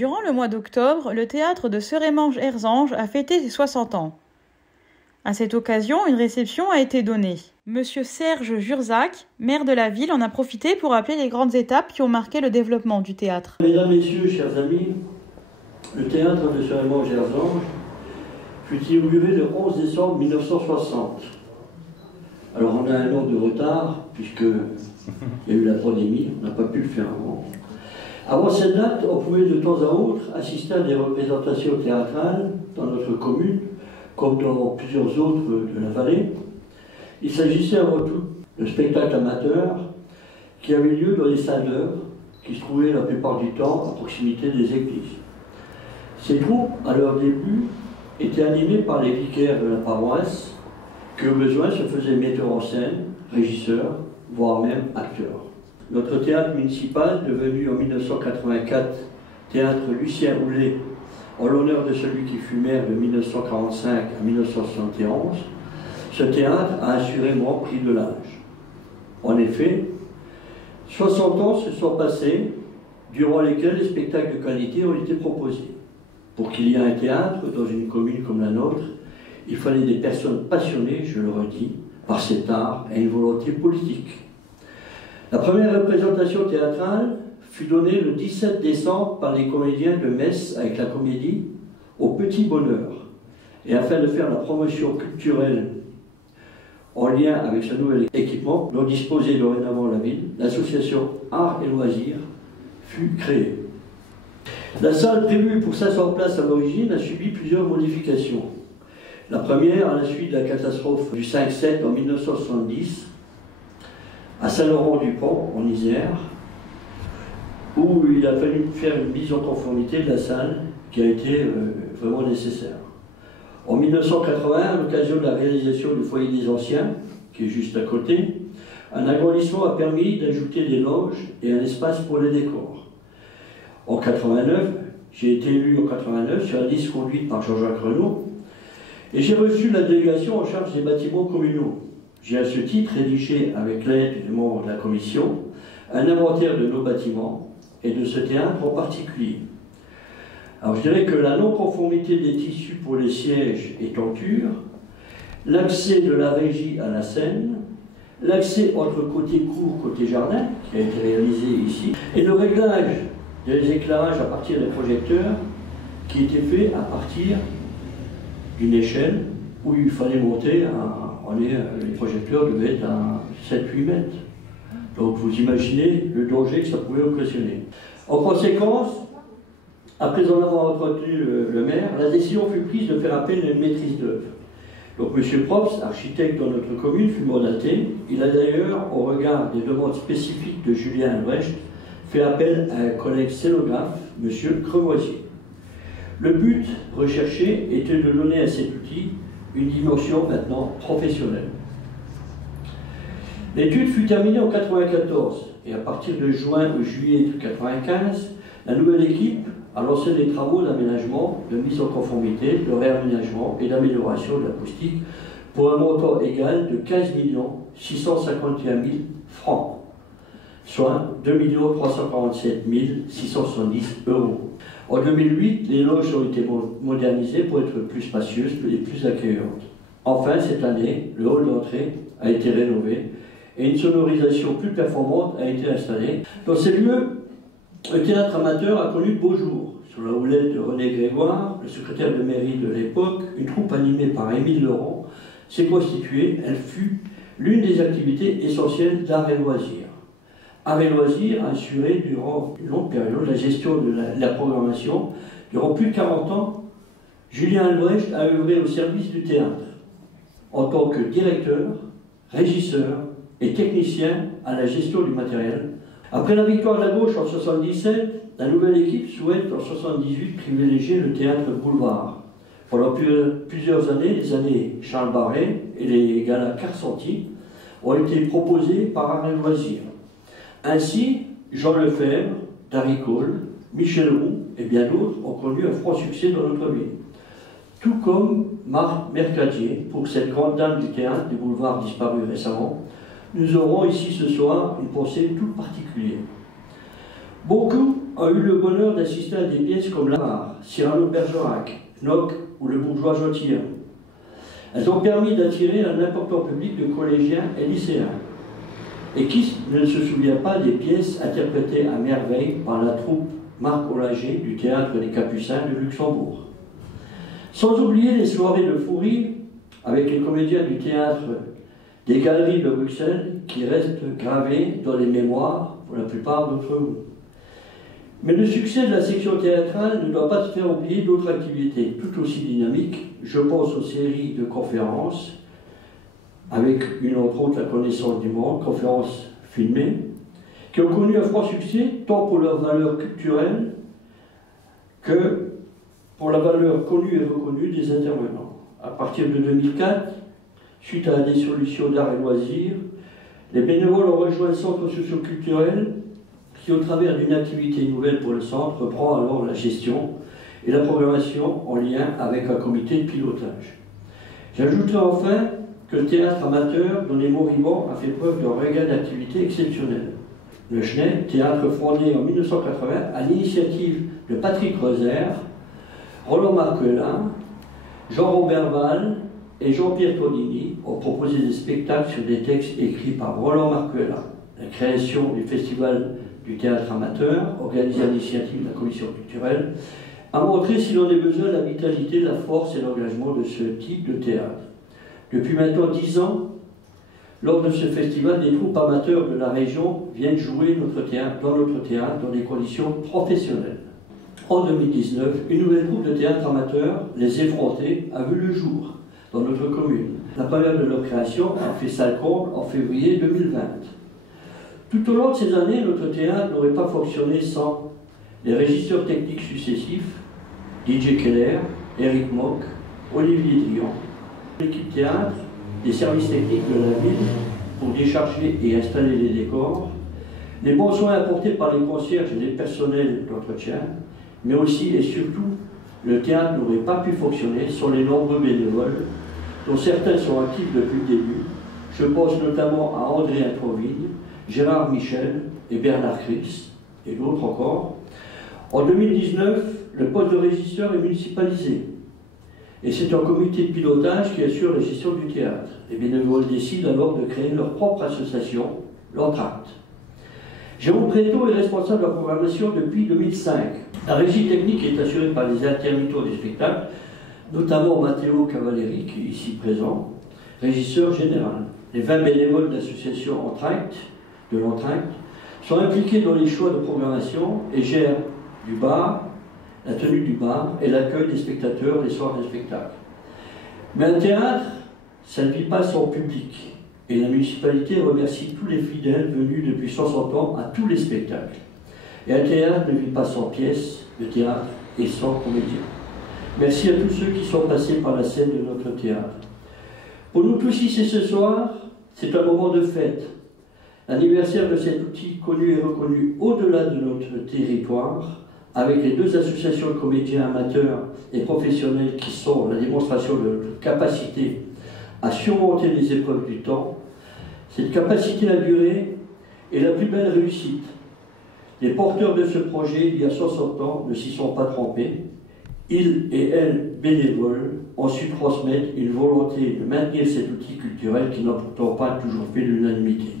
Durant le mois d'octobre, le théâtre de Serémange-Erzange a fêté ses 60 ans. À cette occasion, une réception a été donnée. Monsieur Serge Jurzac, maire de la ville, en a profité pour rappeler les grandes étapes qui ont marqué le développement du théâtre. Mesdames, Messieurs, chers amis, le théâtre de Serémange-Erzange fut inauguré le 11 décembre 1960. Alors on a un an de retard, puisqu'il y a eu la pandémie, on n'a pas pu le faire avant. Avant cette date, on pouvait de temps à autre assister à des représentations théâtrales dans notre commune, comme dans plusieurs autres de la vallée. Il s'agissait avant tout de spectacles amateurs qui avaient lieu dans les salles d'œuvre, qui se trouvaient la plupart du temps à proximité des églises. Ces troupes, à leur début, étaient animés par les vicaires de la paroisse, qui au besoin se faisaient metteurs en scène, régisseurs, voire même acteurs. Notre théâtre municipal, devenu en 1984 théâtre Lucien Roulet, en l'honneur de celui qui fut maire de 1945 à 1971, ce théâtre a assurément pris de l'âge. En effet, 60 ans se sont passés, durant lesquels les spectacles de qualité ont été proposés. Pour qu'il y ait un théâtre dans une commune comme la nôtre, il fallait des personnes passionnées, je le redis, par cet art et une volonté politique. La première représentation théâtrale fut donnée le 17 décembre par les comédiens de Metz avec la comédie Au Petit Bonheur. Et afin de faire la promotion culturelle en lien avec ce nouvel équipement dont disposait dorénavant la ville, l'association Arts et Loisirs fut créée. La salle prévue pour 500 places à l'origine a subi plusieurs modifications. La première, à la suite de la catastrophe du 5-7 en 1970, à Saint-Laurent-du-Pont, en Isère, où il a fallu faire une mise en conformité de la salle qui a été vraiment nécessaire. En 1980, à l'occasion de la réalisation du foyer des anciens, qui est juste à côté, un agrandissement a permis d'ajouter des loges et un espace pour les décors. En 89, j'ai été élu en 89 sur la liste conduite par Jean-Jacques Renaud, et j'ai reçu la délégation en charge des bâtiments communaux. J'ai à ce titre rédigé, avec l'aide des membres de la commission, un inventaire de nos bâtiments et de ce théâtre en particulier. Alors je dirais que la non-conformité des tissus pour les sièges et tentures, l'accès de la régie à la scène, l'accès entre côté cour, côté jardin, qui a été réalisé ici, et le réglage des éclairages à partir des projecteurs, qui était fait à partir d'une échelle où il fallait monter les projecteurs devaient être à 7-8 mètres. Donc vous imaginez le danger que ça pouvait occasionner. En conséquence, après en avoir entretenu le maire, la décision fut prise de faire appel à une maîtrise d'œuvre. Donc M. Probst, architecte dans notre commune, fut mandaté. Il a d'ailleurs, au regard des demandes spécifiques de Julien Albrecht, fait appel à un collègue scénographe, M. Crevoisier. Le but recherché était de donner à cet outil une dimension maintenant professionnelle. L'étude fut terminée en 1994 et à partir de juin ou juillet 1995, la nouvelle équipe a lancé des travaux d'aménagement, de mise en conformité, de réaménagement et d'amélioration de l'acoustique pour un montant égal de 15 651 000 francs, soit 2 347 670 euros. En 2008, les loges ont été modernisées pour être plus spacieuses et plus accueillantes. Enfin, cette année, le hall d'entrée a été rénové et une sonorisation plus performante a été installée. Dans ces lieux, le théâtre amateur a connu de beaux jours. Sous la houlette de René Grégoire, le secrétaire de mairie de l'époque, une troupe animée par Émile Laurent s'est constituée. Elle fut l'une des activités essentielles d'Arts et Loisirs. Arts et Loisirs a assuré durant une longue période la gestion de la programmation. Durant plus de 40 ans, Julien Albrecht a œuvré au service du théâtre en tant que directeur, régisseur et technicien à la gestion du matériel. Après la victoire de la gauche en 1977, la nouvelle équipe souhaite en 1978 privilégier le théâtre boulevard. Pendant plusieurs années, les années Charles Barret et les galas Carcenti ont été proposés par Arts et Loisirs. Ainsi, Jean Lefebvre, Darry Cole, Michel Roux et bien d'autres ont connu un franc succès dans notre ville. Tout comme Marc Mercadier, pour cette grande dame du théâtre des boulevards disparue récemment, nous aurons ici ce soir une pensée toute particulière. Beaucoup ont eu le bonheur d'assister à des pièces comme Lamar, Cyrano de Bergerac, Knock ou Le Bourgeois Gentilhomme. Elles ont permis d'attirer un important public de collégiens et lycéens. Et qui ne se souvient pas des pièces interprétées à merveille par la troupe Marc Ollanger du Théâtre des Capucins de Luxembourg. Sans oublier les soirées de fou rire avec les comédiens du théâtre des Galeries de Bruxelles qui restent gravés dans les mémoires pour la plupart d'entre vous. Mais le succès de la section théâtrale ne doit pas se faire oublier d'autres activités tout aussi dynamiques. Je pense aux séries de conférences, avec une entre autres la connaissance du monde, conférences filmées, qui ont connu un franc succès tant pour leur valeur culturelle que pour la valeur connue et reconnue des intervenants. À partir de 2004, suite à la dissolution d'Art et Loisirs, les bénévoles ont rejoint le centre socio-culturel qui, au travers d'une activité nouvelle pour le centre, reprend alors la gestion et la programmation en lien avec un comité de pilotage. J'ajouterai enfin que le théâtre amateur, dont les moribonds, a fait preuve d'un regain d'activité exceptionnel. Le Schneck, théâtre fondé en 1980 à l'initiative de Patrick Reuser, Roland Marquelin, Jean-Robert Val et Jean-Pierre Tonini ont proposé des spectacles sur des textes écrits par Roland Marquelin. La création du Festival du théâtre amateur, organisé à l'initiative de la Commission culturelle, a montré, s'il en est besoin, la vitalité, la force et l'engagement de ce type de théâtre. Depuis maintenant 10 ans, lors de ce festival, des troupes amateurs de la région viennent jouer dans notre théâtre dans des conditions professionnelles. En 2019, une nouvelle troupe de théâtre amateur, Les Effrontés, a vu le jour dans notre commune. La première de leur création a fait salle comble en février 2020. Tout au long de ces années, notre théâtre n'aurait pas fonctionné sans les régisseurs techniques successifs, DJ Keller, Eric Mock, Olivier Drian, l'équipe théâtre, les services techniques de la ville pour décharger et installer les décors, les bons soins apportés par les concierges et les personnels d'entretien, mais aussi et surtout, le théâtre n'aurait pas pu fonctionner sans les nombreux bénévoles, dont certains sont actifs depuis le début. Je pense notamment à André Introvigne, Gérard Michel et Bernard Chris, et d'autres encore. En 2019, le poste de régisseur est municipalisé. Et c'est un comité de pilotage qui assure la gestion du théâtre. Les bénévoles décident alors de créer leur propre association, l'Entracte. Jérôme Préto est responsable de la programmation depuis 2005. La régie technique est assurée par les intermittents du spectacle, notamment Matteo Cavalleri, qui est ici présent, régisseur général. Les 20 bénévoles de l'association de l'Entracte, sont impliqués dans les choix de programmation et gèrent du bar, la tenue du bar et l'accueil des spectateurs les soirs des spectacles. Mais un théâtre, ça ne vit pas sans public. Et la municipalité remercie tous les fidèles venus depuis 60 ans à tous les spectacles. Et un théâtre ne vit pas sans pièces de théâtre et sans comédiens. Merci à tous ceux qui sont passés par la scène de notre théâtre. Pour nous tous ici ce soir, c'est un moment de fête. L'anniversaire de cet outil connu et reconnu au-delà de notre territoire, avec les deux associations de comédiens amateurs et professionnels qui sont la démonstration de notre capacité à surmonter les épreuves du temps. Cette capacité à durer est la plus belle réussite. Les porteurs de ce projet, il y a 60 ans, ne s'y sont pas trompés. Ils et elles, bénévoles, ont su transmettre une volonté de maintenir cet outil culturel qui n'a pourtant pas toujours fait l'unanimité.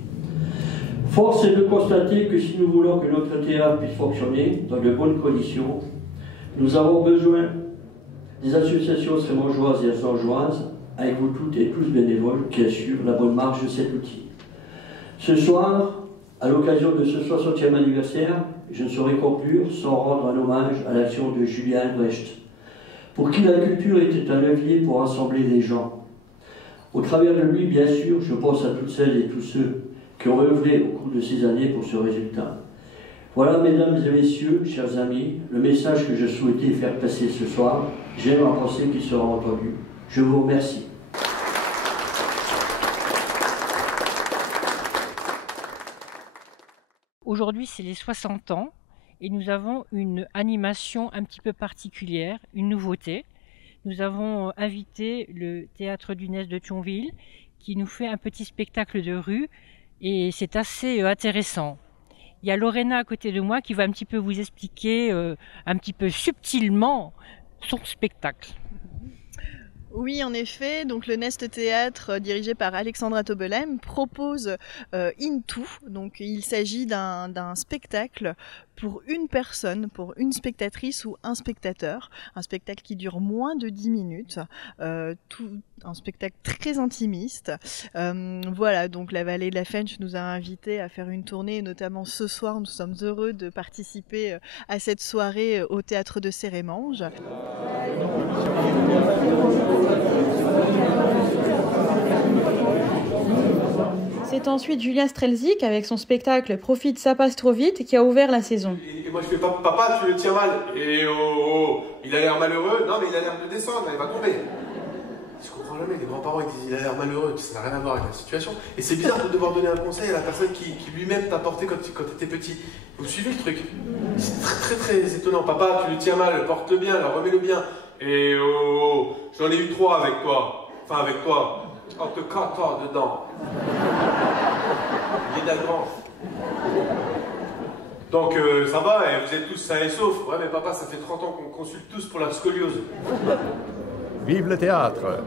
Force est de constater que si nous voulons que notre théâtre puisse fonctionner dans de bonnes conditions, nous avons besoin des associations sémongeoises et assangeoises, avec vous toutes et tous bénévoles, qui assurent la bonne marche de cet outil. Ce soir, à l'occasion de ce 60e anniversaire, je ne saurais conclure sans rendre un hommage à l'action de Julien Albrecht, pour qui la culture était un levier pour rassembler les gens. Au travers de lui, bien sûr, je pense à toutes celles et tous ceux qui ont œuvré au cours de ces années pour ce résultat. Voilà, mesdames et messieurs, chers amis, le message que je souhaitais faire passer ce soir. J'aime à penser qu'il sera entendu. Je vous remercie. Aujourd'hui, c'est les 60 ans et nous avons une animation un petit peu particulière, une nouveauté. Nous avons invité le Théâtre du Nez de Thionville qui nous fait un petit spectacle de rue et c'est assez intéressant. Il y a Lorena à côté de moi qui va un petit peu vous expliquer, un petit peu subtilement, son spectacle. Oui, en effet, donc le Nest Théâtre, dirigé par Alexandra Tobelem, propose Into. Donc il s'agit d'un spectacle pour une personne, pour une spectatrice ou un spectateur. Un spectacle qui dure moins de 10 minutes. Un spectacle très intimiste. Voilà, donc la Vallée de la Fensch nous a invités à faire une tournée, et notamment ce soir, nous sommes heureux de participer à cette soirée au Théâtre de Cérémange. C'est ensuite Julien Strelzik avec son spectacle Profite, ça passe trop vite qui a ouvert la saison. Et moi je fais papa, tu le tiens mal. Et oh, il a l'air malheureux. Non mais il a l'air de descendre, il va tomber. Je comprends jamais, les grands-parents ils disent il a l'air malheureux, ça n'a rien à voir avec la situation. Et c'est bizarre de devoir donner un conseil à la personne qui lui-même t'a porté quand tu étais petit. Vous suivez le truc? C'est très étonnant. Papa, tu le tiens mal, porte-le bien, alors remets-le bien. Et oh, j'en ai eu 3 avec toi. Enfin avec toi. En te cantant dedans. Il est d'Algrand. Donc ça va, vous êtes tous sains et saufs. Ouais mais papa, ça fait 30 ans qu'on consulte tous pour la scoliose. Vive le théâtre!